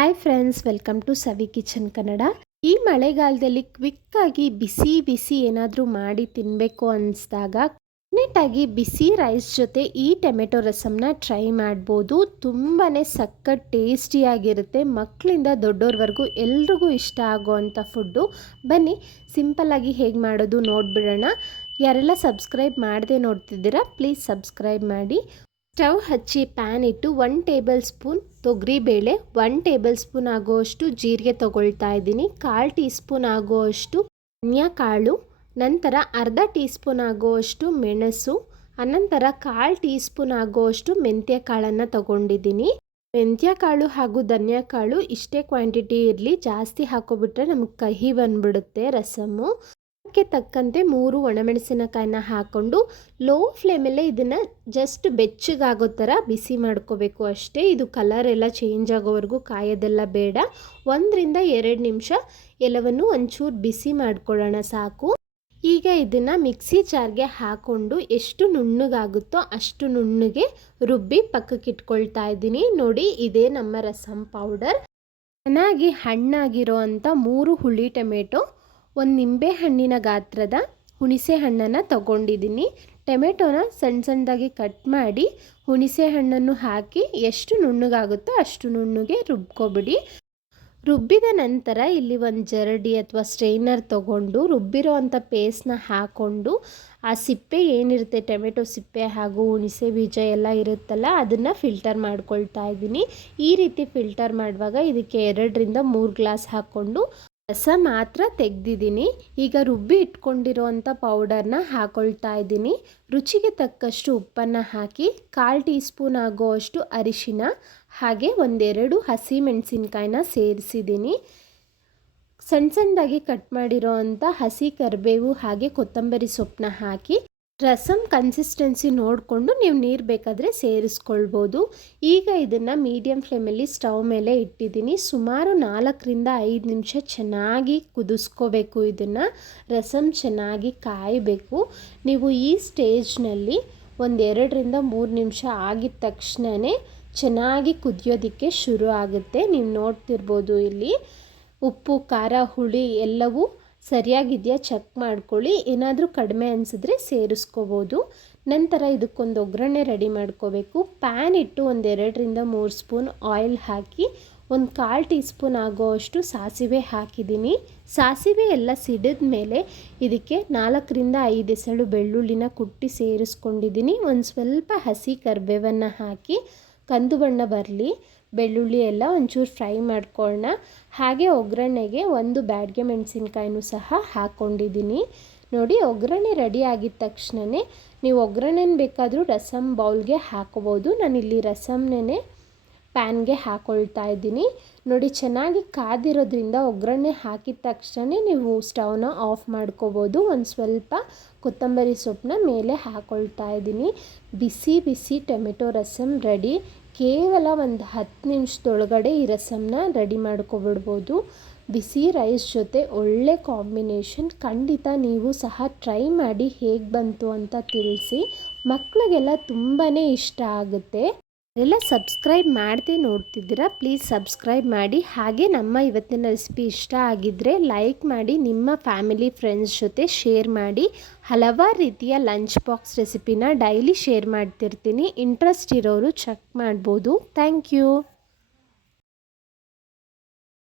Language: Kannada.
Hi friends, welcome to Savi kitchen Kannada. ಈ ಮಳೆಗಾಲದಲ್ಲಿ ಕ್ವಿಕ್ಕಾಗಿ ಬಿಸಿ ಬಿಸಿ ಏನಾದರೂ ಮಾಡಿ ತಿನ್ನಬೇಕು ಅನ್ನಿಸ್ದಾಗ ನೀಟಾಗಿ ಬಿಸಿ ರೈಸ್ ಜೊತೆ ಈ ಟೊಮೆಟೊ ರಸಮ್ನ ಟ್ರೈ ಮಾಡ್ಬೋದು. ತುಂಬಾ ಸಖತ್ ಟೇಸ್ಟಿಯಾಗಿರುತ್ತೆ. ಮಕ್ಕಳಿಂದ ದೊಡ್ಡೋರ್ವರೆಗೂ ಎಲ್ರಿಗೂ ಇಷ್ಟ ಆಗೋವಂಥ ಫುಡ್ಡು. ಬನ್ನಿ ಸಿಂಪಲ್ಲಾಗಿ ಹೇಗೆ ಮಾಡೋದು ನೋಡಿಬಿಡೋಣ. ಯಾರೆಲ್ಲ ಸಬ್ಸ್ಕ್ರೈಬ್ ಮಾಡದೆ ನೋಡ್ತಿದ್ದೀರಾ ಪ್ಲೀಸ್ ಸಬ್ಸ್ಕ್ರೈಬ್ ಮಾಡಿ. ಸ್ಟವ್ ಹಚ್ಚಿ ಪ್ಯಾನ್ ಇಟ್ಟು 1 ಟೇಬಲ್ ಸ್ಪೂನ್ ತೊಗರಿಬೇಳೆ, 1 ಟೇಬಲ್ ಸ್ಪೂನ್ ಆಗುವಷ್ಟು ಜೀರಿಗೆ ತೊಗೊಳ್ತಾ ಇದ್ದೀನಿ, 1/4 ಟೀ ಸ್ಪೂನ್ ಆಗುವಷ್ಟು ಧನಿಯಾ ಕಾಳು, ನಂತರ ಅರ್ಧ ಟೀ ಸ್ಪೂನ್ ಆಗುವಷ್ಟು ಮೆಣಸು, ಅನಂತರ 1/4 ಟೀ ಸ್ಪೂನ್ ಆಗುವಷ್ಟು ಮೆಂತ್ಯ ಕಾಳನ್ನು ತೊಗೊಂಡಿದ್ದೀನಿ. ಮೆಂತ್ಯ ಕಾಳು ಹಾಗೂ ಧನಿಯಾ ಕಾಳು ಇಷ್ಟೇ ಕ್ವಾಂಟಿಟಿ ಇರಲಿ, ಜಾಸ್ತಿ ಹಾಕೋಬಿಟ್ರೆ ನಮಗೆ ಕಹಿ ಬಂದುಬಿಡುತ್ತೆ ರಸಮ್ಮು. ಅದಕ್ಕೆ ತಕ್ಕಂತೆ 3 ಒಣಮೆಣಸಿನಕಾಯಿನ ಹಾಕ್ಕೊಂಡು ಲೋ ಫ್ಲೇಮಲ್ಲೇ ಇದನ್ನು ಜಸ್ಟ್ ಬೆಚ್ಚಗಾಗೋ ಥರ ಬಿಸಿ ಮಾಡ್ಕೋಬೇಕು ಅಷ್ಟೇ. ಇದು ಕಲರ್ ಎಲ್ಲ ಚೇಂಜ್ ಆಗೋವರೆಗೂ ಕಾಯೋದೆಲ್ಲ ಬೇಡ. 1 ರಿಂದ 2 ನಿಮಿಷ ಎಲ್ಲವನ್ನು ಒಂಚೂರು ಬಿಸಿ ಮಾಡ್ಕೊಳ್ಳೋಣ ಸಾಕು. ಈಗ ಇದನ್ನು ಮಿಕ್ಸಿ ಜಾರ್ಗೆ ಹಾಕ್ಕೊಂಡು ಎಷ್ಟು ನುಣ್ಣಗಾಗುತ್ತೋ ಅಷ್ಟು ನುಣ್ಣಗೆ ರುಬ್ಬಿ ಪಕ್ಕಕ್ಕೆ ಇಟ್ಕೊಳ್ತಾ ಇದ್ದೀನಿ. ನೋಡಿ, ಇದೇ ನಮ್ಮ ರಸಮ್ ಪೌಡರ್. ಚೆನ್ನಾಗಿ ಹಣ್ಣಾಗಿರೋ ಅಂಥ 3 ಹುಳಿ ಟೊಮೆಟೊ, 1 ನಿಂಬೆ ಹಣ್ಣಿನ ಗಾತ್ರದ ಹುಣಸೆ ಹಣ್ಣನ್ನು ತಗೊಂಡಿದ್ದೀನಿ. ಟೊಮೆಟೊನ ಸಣ್ಣ ಸಣ್ಣದಾಗಿ ಕಟ್ ಮಾಡಿ ಹುಣಸೆ ಹಣ್ಣನ್ನು ಹಾಕಿ ಎಷ್ಟು ನುಣ್ಣಗಾಗುತ್ತೋ ಅಷ್ಟು ನುಣ್ಣಗೆ ರುಬ್ಕೊಬಿಡಿ. ರುಬ್ಬಿದ ನಂತರ ಇಲ್ಲಿ ಒಂದು ಜರಡಿ ಅಥವಾ ಸ್ಟ್ರೈನರ್ ತೊಗೊಂಡು ರುಬ್ಬಿರೋ ಅಂಥ ಪೇಸ್ಟ್ನ ಹಾಕ್ಕೊಂಡು ಆ ಸಿಪ್ಪೆ ಏನಿರುತ್ತೆ, ಟೊಮೆಟೊ ಸಿಪ್ಪೆ ಹಾಗೂ ಹುಣಸೆ ಬೀಜ ಎಲ್ಲ ಇರುತ್ತಲ್ಲ, ಅದನ್ನು ಫಿಲ್ಟರ್ ಮಾಡ್ಕೊಳ್ತಾ ಇದ್ದೀನಿ. ಈ ರೀತಿ ಫಿಲ್ಟರ್ ಮಾಡುವಾಗ ಇದಕ್ಕೆ 2 ರಿಂದ 3 ಗ್ಲಾಸ್ ಹಾಕ್ಕೊಂಡು ರಸ ಮಾತ್ರ ತೆಗೆದಿದ್ದೀನಿ. ಈಗ ರುಬ್ಬಿ ಇಟ್ಕೊಂಡಿರೋವಂಥ ಪೌಡರ್ನ ಹಾಕೊಳ್ತಾ ಇದ್ದೀನಿ. ರುಚಿಗೆ ತಕ್ಕಷ್ಟು ಉಪ್ಪನ್ನು ಹಾಕಿ 1/4 ಟೀ ಸ್ಪೂನ್ ಆಗೋವಷ್ಟು ಅರಿಶಿನ ಹಾಗೆ 1-2 ಹಸಿ ಮೆಣಸಿನ್ಕಾಯಿನ ಸೇರಿಸಿದ್ದೀನಿ. ಸಣ್ಣ ಸಣ್ಣದಾಗಿ ಕಟ್ ಮಾಡಿರೋ ಅಂಥ ಹಸಿ ಕರಿಬೇವು ಹಾಗೆ ಕೊತ್ತಂಬರಿ ಸೊಪ್ಪನ್ನ ಹಾಕಿ ರಸಮ್ ಕನ್ಸಿಸ್ಟೆನ್ಸಿ ನೋಡಿಕೊಂಡು ನೀವು ನೀರು ಬೇಕಾದರೆ ಸೇರಿಸ್ಕೊಳ್ಬೋದು. ಈಗ ಇದನ್ನು ಮೀಡಿಯಮ್ ಫ್ಲೇಮಲ್ಲಿ ಸ್ಟವ್ ಮೇಲೆ ಇಟ್ಟಿದ್ದೀನಿ. ಸುಮಾರು 4 ರಿಂದ 5 ನಿಮಿಷ ಚೆನ್ನಾಗಿ ಕುದಿಸ್ಕೋಬೇಕು. ಇದನ್ನು ರಸಮ್ ಚೆನ್ನಾಗಿ ಕಾಯಬೇಕು. ನೀವು ಈ ಸ್ಟೇಜ್ನಲ್ಲಿ 1-2 ರಿಂದ 3 ನಿಮಿಷ ಆಗಿದ ತಕ್ಷಣವೇ ಚೆನ್ನಾಗಿ ಕುದಿಯೋದಕ್ಕೆ ಶುರು ಆಗುತ್ತೆ. ನೀವು ನೋಡ್ತಿರ್ಬೋದು ಇಲ್ಲಿ ಉಪ್ಪು, ಖಾರ, ಹುಳಿ ಎಲ್ಲವೂ ಸರಿಯಾಗಿದೆಯಾ ಚೆಕ್ ಮಾಡ್ಕೊಳ್ಳಿ. ಏನಾದರೂ ಕಡಿಮೆ ಅನಿಸಿದ್ರೆ ಸೇರಿಸ್ಕೋಬೋದು. ನಂತರ ಇದಕ್ಕೊಂದು ಒಗ್ಗರಣೆ ರೆಡಿ ಮಾಡ್ಕೋಬೇಕು. ಪ್ಯಾನ್ ಇಟ್ಟು 1-2 ರಿಂದ 3 ಸ್ಪೂನ್ ಆಯಿಲ್ ಹಾಕಿ 1/4 ಟೀ ಸ್ಪೂನ್ ಆಗೋವಷ್ಟು ಸಾಸಿವೆ ಹಾಕಿದ್ದೀನಿ. ಸಾಸಿವೆ ಎಲ್ಲ ಸಿಡಿದ ಮೇಲೆ ಇದಕ್ಕೆ 4 ರಿಂದ 5 ಎಸಳು ಬೆಳ್ಳುಳ್ಳಿನ ಕುಟ್ಟಿ ಸೇರಿಸ್ಕೊಂಡಿದ್ದೀನಿ. ಒಂದು ಸ್ವಲ್ಪ ಹಸಿ ಕರಿಬೇವನ್ನು ಹಾಕಿ ಕಂದು ಬಣ್ಣ ಬರಲಿ ಬೆಳ್ಳುಳ್ಳಿ ಎಲ್ಲ ಒಂಚೂರು ಫ್ರೈ ಮಾಡ್ಕೊಳ್ಳೋಣ. ಹಾಗೆ ಒಗ್ಗರಣೆಗೆ 1 ಬ್ಯಾಡಗೆ ಮೆಣಸಿನ್ಕಾಯಿನೂ ಸಹ ಹಾಕ್ಕೊಂಡಿದ್ದೀನಿ. ನೋಡಿ, ಒಗ್ಗರಣೆ ರೆಡಿ ಆಗಿದ ತಕ್ಷಣವೇ ನೀವು ಒಗ್ಗರಣೆನ ಬೇಕಾದರೂ ರಸಮ್ ಬೌಲ್ಗೆ ಹಾಕೋಬೋದು. ನಾನಿಲ್ಲಿ ರಸಮ್ನೇ ಪ್ಯಾನ್ಗೆ ಹಾಕ್ಕೊಳ್ತಾ ಇದ್ದೀನಿ. ನೋಡಿ, ಚೆನ್ನಾಗಿ ಕಾದಿರೋದ್ರಿಂದ ಒಗ್ಗರಣೆ ಹಾಕಿದ ತಕ್ಷಣ ನೀವು ಸ್ಟವ್ನ ಆಫ್ ಮಾಡ್ಕೋಬೋದು. ಒಂದು ಸ್ವಲ್ಪ ಕೊತ್ತಂಬರಿ ಸೊಪ್ಪನ್ನ ಮೇಲೆ ಹಾಕ್ಕೊಳ್ತಾ ಇದ್ದೀನಿ. ಬಿಸಿ ಬಿಸಿ ಟೊಮೆಟೊ ರಸಮ್ ರೆಡಿ. ಕೇವಲ ಒಂದು 10 ನಿಮಿಷದೊಳಗಡೆ ಈ ರಸಮ್ನ ರೆಡಿ ಮಾಡ್ಕೊಬಿಡ್ಬೋದು. ಬಿಸಿ ರೈಸ್ ಜೊತೆ ಒಳ್ಳೆ ಕಾಂಬಿನೇಷನ್. ಖಂಡಿತ ನೀವು ಸಹ ಟ್ರೈ ಮಾಡಿ ಹೇಗೆ ಬಂತು ಅಂತ ತಿಳಿಸಿ. ಮಕ್ಕಳಿಗೆಲ್ಲ ತುಂಬಾ ಇಷ್ಟ ಆಗುತ್ತೆ. ಎಲ್ಲ ಸಬ್ಸ್ಕ್ರೈಬ್ ಮಾಡದೆ ನೋಡ್ತಿದ್ದೀರಾ ಪ್ಲೀಸ್ ಸಬ್ಸ್ಕ್ರೈಬ್ ಮಾಡಿ. ಹಾಗೆ ನಮ್ಮ ಇವತ್ತಿನ ರೆಸಿಪಿ ಇಷ್ಟ ಆಗಿದ್ದರೆ ಲೈಕ್ ಮಾಡಿ, ನಿಮ್ಮ ಫ್ಯಾಮಿಲಿ ಫ್ರೆಂಡ್ಸ್ ಜೊತೆ ಶೇರ್ ಮಾಡಿ. ಹಲವಾರು ರೀತಿಯ ಲಂಚ್ ಬಾಕ್ಸ್ ರೆಸಿಪಿನ ಡೈಲಿ ಶೇರ್ ಮಾಡ್ತಿರ್ತೀನಿ. ಇಂಟ್ರೆಸ್ಟ್ ಇರೋರು ಚೆಕ್ ಮಾಡ್ಬೋದು. Thank you.